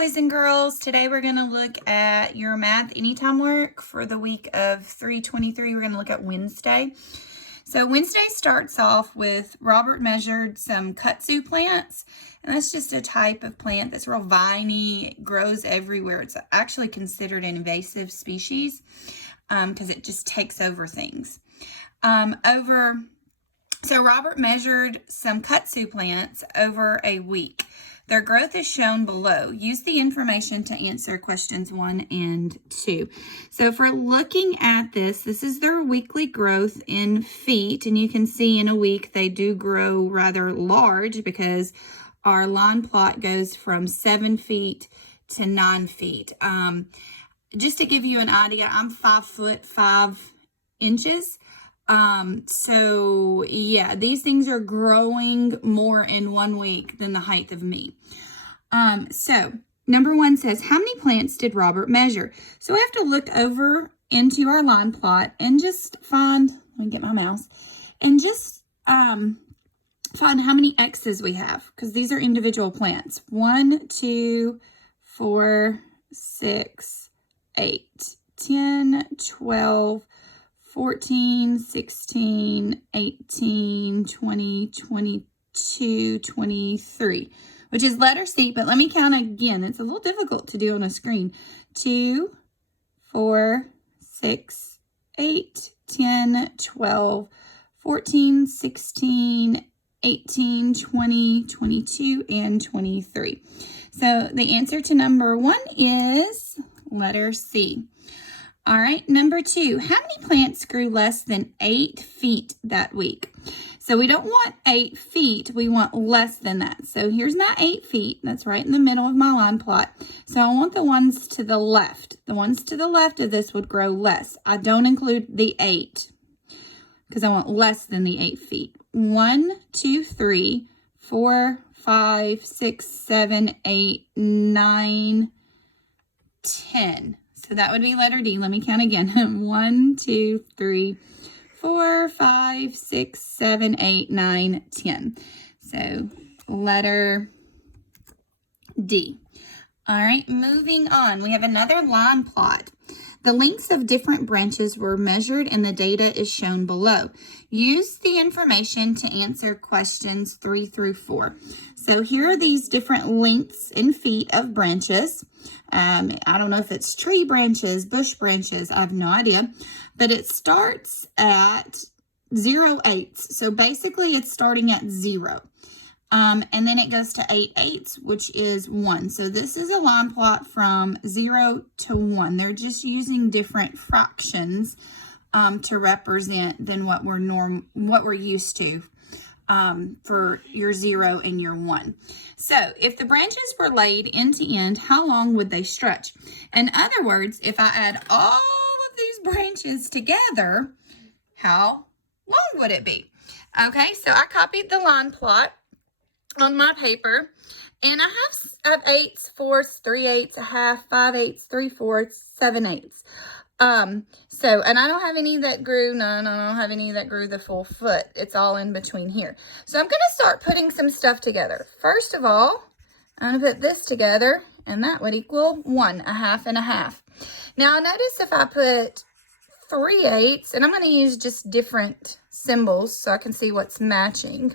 boys and girls. Today we're going to look at your math anytime work for the week of 3/23. We're going to look at Wednesday. So Wednesday starts off with Robert measured some kudzu plants, and that's just a type of plant that's real viney. It grows everywhere. It's actually considered an invasive species because it just takes over things. So Robert measured some kudzu plants over a week. Their growth is shown below. Use the information to answer questions 1 and 2. So if we're looking at this is their weekly growth in feet, and you can see in a week they do grow rather large because our line plot goes from 7 feet to 9 feet. Just to give you an idea, I'm 5 foot 5 inches. So yeah, these things are growing more in 1 week than the height of me. So number 1 says, how many plants did Robert measure? So we have to look over into our line plot and just find, let me get my mouse, and just, find how many X's we have, because these are individual plants. 1, 2, 4, 6, 8, 10, 12, 14, 16, 18, 20, 22, 23, which is letter C, but let me count again. It's a little difficult to do on a screen. 2, 4, 6, 8, 10, 12, 14, 16, 18, 20, 22, and 23. So the answer to number 1 is letter C. All right, number 2, how many plants grew less than 8 feet that week? So we don't want 8 feet, we want less than that. So here's my 8 feet, that's right in the middle of my line plot. So I want the ones to the left. The ones to the left of this would grow less. I don't include the 8 because I want less than the 8 feet. 1, 2, 3, 4, 5, 6, 7, 8, 9, 10. So that would be letter D. Let me count again. 1, 2, 3, 4, 5, 6, 7, 8, 9, 10. So letter D. All right, moving on. We have another line plot. The lengths of different branches were measured and the data is shown below. Use the information to answer questions 3 through 4. So here are these different lengths in feet of branches. I don't know if it's tree branches, bush branches, I have no idea. But it starts at 0/8. So basically it's starting at 0. And then it goes to 8/8, which is 1. So this is a line plot from 0 to 1. They're just using different fractions to represent than what we're used to for your 0 and your 1. So if the branches were laid end to end, how long would they stretch? In other words, if I add all of these branches together, how long would it be? Okay, so I copied the line plot on my paper, and I have 8s, 4s, 3/8, a half, 5/8, 3/4, 7/8. And I don't have any that grew, no, I don't have any that grew the full foot. It's all in between here. So I'm going to start putting some stuff together. First of all, I'm going to put this together, and that would equal 1, a half and a half. Now, notice if I put 3/8, and I'm going to use just different symbols so I can see what's matching.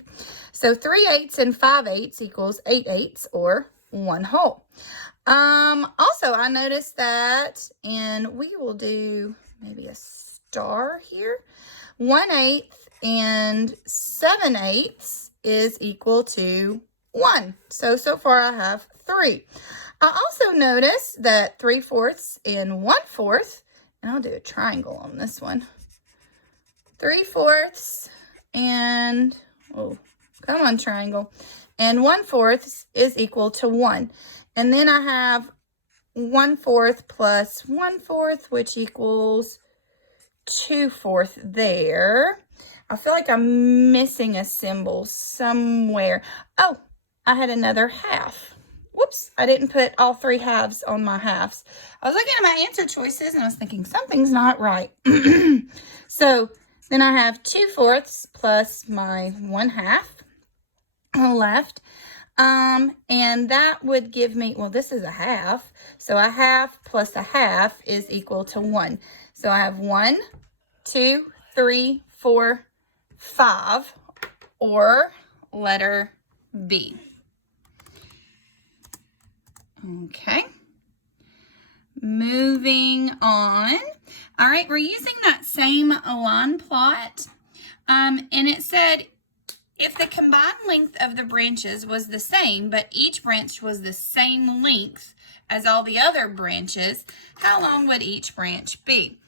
So 3/8 and 5/8 equals 8/8, or 1 whole. Also, I noticed that, and we will do maybe a star here. 1/8 and 7/8 is equal to 1. So far I have 3. I also noticed that 3/4 and 1/4, and I'll do a triangle on this one. 3/4 and, oh, come on, triangle. And 1/4 is equal to 1. And then I have 1/4 plus 1/4, which equals 2/4 there. I feel like I'm missing a symbol somewhere. Oh, I had another half. Whoops, I didn't put all 3 halves on my halves. I was looking at my answer choices and I was thinking something's not right. So then I have 2/4 plus my 1/2 left. And that would give me, well, this is a half. So a half plus a half is equal to 1. So I have 1, 2, 3, 4, 5, or letter B. Okay. Moving on. All right, we're using that same line plot. And it said, if the combined length of the branches was the same, but each branch was the same length as all the other branches, how long would each branch be?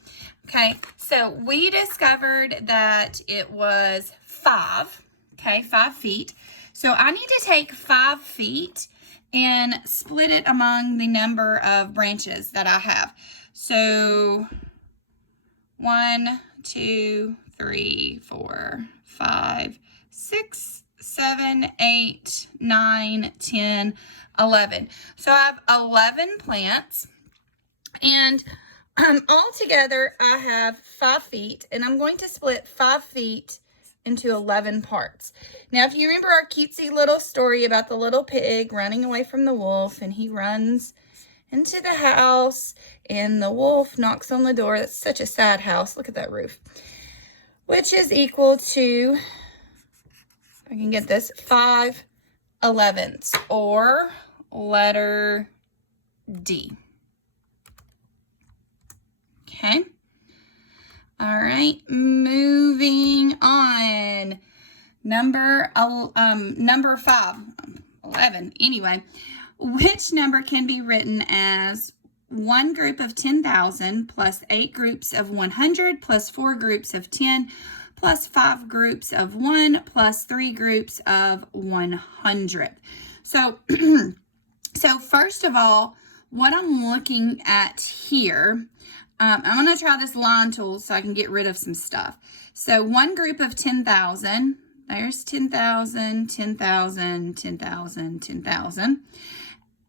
Okay, so we discovered that it was 5, okay, 5 feet. So I need to take 5 feet and split it among the number of branches that I have. So 1, 2, 3, 4, 5, 6, 7, 8, 9, 10, 11. So I have 11 plants, and all together I have 5 feet, and I'm going to split 5 feet into 11 parts. Now, if you remember our cutesy little story about the little pig running away from the wolf, and he runs into the house, and the wolf knocks on the door. That's such a sad house. Look at that roof. Which is equal to, if I can get this, 5/11, or letter D. Okay. All right, moving on. Number 5, 11. Anyway, which number can be written as 1 group of 10,000 plus 8 groups of 100 plus 4 groups of 10 plus 5 groups of 1 plus 3 groups of 100? So, so first of all, what I'm looking at here, I'm going to try this line tool so I can get rid of some stuff. So 1 group of 10,000, there's 10,000, 10,000, 10,000, 10,000.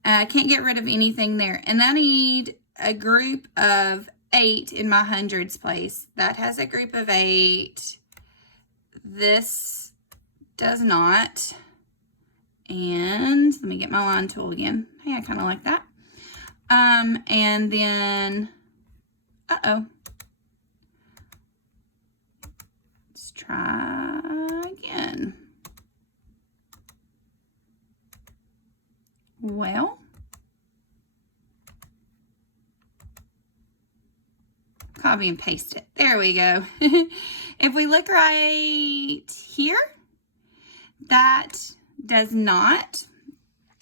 I can't get rid of anything there. And I need a group of 8 in my hundreds place. That has a group of 8. This does not. And let me get my line tool again. Hey, I kind of like that. And then, let's try again. Well, copy and paste it. There we go. If we look right here, that does not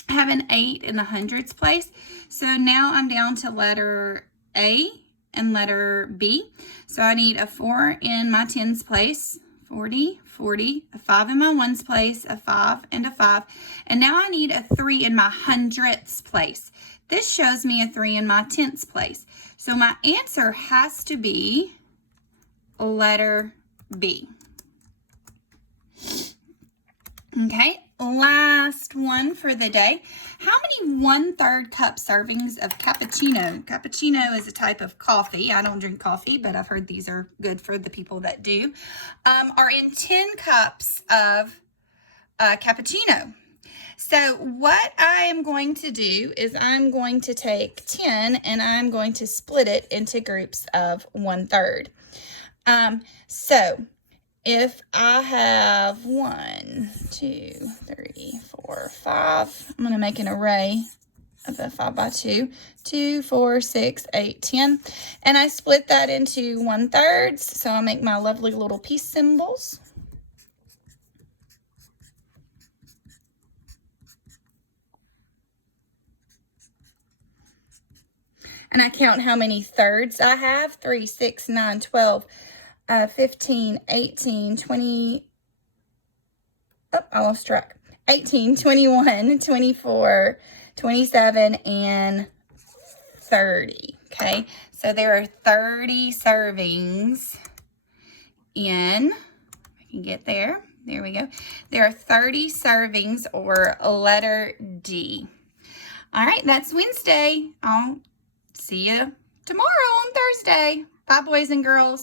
have an 8 in the hundreds place. So now I'm down to letter A and letter B. So I need a 4 in my tens place, 40, 40, a 5 in my ones place, a 5 and a 5. And now I need a 3 in my hundredths place. This shows me a 3 in my tenths place. So my answer has to be letter B. Okay, last one for the day. How many 1/3 cup servings of cappuccino? Cappuccino is a type of coffee. I don't drink coffee, but I've heard these are good for the people that do. Are in 10 cups of cappuccino. So what I am going to do is I'm going to take 10 and I'm going to split it into groups of 1/3. So if I have 1, 2, 3, 4, 5, I'm going to make an array of a 5 by 2, 2, 4, 6, 8, 10. And I split that into 1/3. So I make my lovely little peace symbols. And I count how many thirds I have. 3, 6, 9, 12, 15, 18, 20. Oh, I lost track. 18, 21, 24, 27, and 30. Okay, so there are 30 servings in, I can get there. There we go. There are 30 servings, or letter D. All right, that's Wednesday. I'll see you tomorrow on Thursday. Bye, boys and girls.